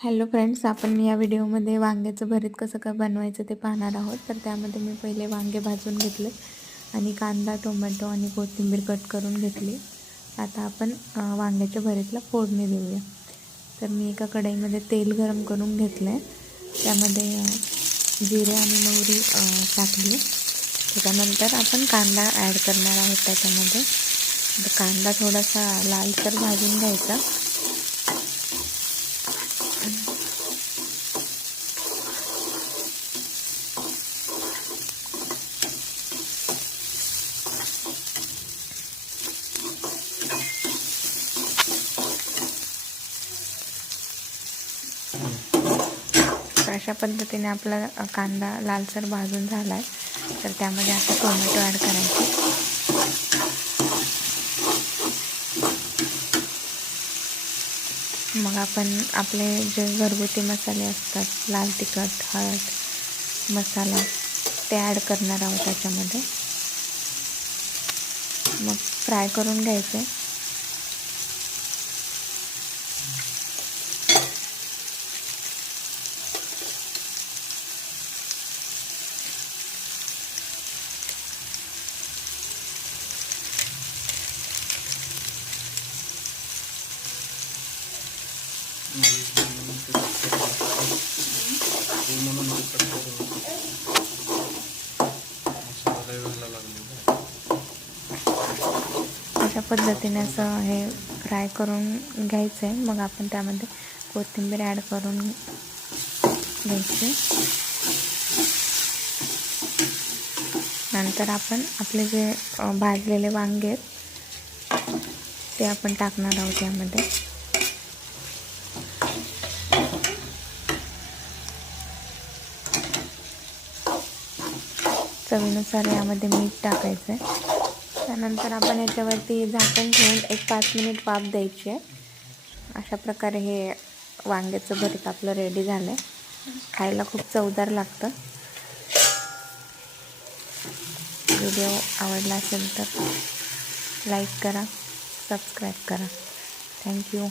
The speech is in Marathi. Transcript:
हॅलो फ्रेंड्स, आपण या व्हिडिओमध्ये वांग्याचं भरीत कसं काय बनवायचं ते पाहणार आहोत. तर त्यामध्ये मी पहिले वांगे भाजून घेतले आणि कांदा, टोमॅटो आणि कोथिंबीर कट करून घेतली. आता आपण वांग्याच्या भरीतला फोडणी देऊया. तर मी एका कढईमध्ये तेल गरम करून घेतलं आहे. त्यामध्ये जिरे आणि मोहरी टाकली. त्याच्यानंतर आपण कांदा ॲड करणार आहोत त्याच्यामध्ये. कांदा थोडासा लालसर भाजून घ्यायचा. अशा पद्धतीने आपला कांदा लालसर भाजून झाला आहे. तर त्यामध्ये आता टोमॅटो ॲड करायचे. मग आपण आपले जे घरगुती मसाले असतात, लाल तिखट, हळद, मसाला, ते ॲड करणार आहोत त्याच्यामध्ये. मग फ्राय करून घ्यायचे. अशा पद्धतीने असं हे फ्राय करून घ्यायचं आहे. मग आपण त्यामध्ये कोथिंबीर ॲड करून घ्यायची. नंतर आपण आपले जे भाजलेले वांगे आहेत ते आपण टाकणार आहोत यामध्ये. चवीनुसार यामध्ये मीठ टाकायचं आहे. त्यानंतर आपण याच्यावरती झाकण ठेवून 1-5 मिनिट वाफ द्यायची आहे. अशा प्रकारे हे वांग्याचं भरीत आपलं रेडी झालं आहे. खायला खूप चवदार लागतं. व्हिडिओ आवडला असेल तर लाईक करा, सबस्क्राईब करा. थँक्यू.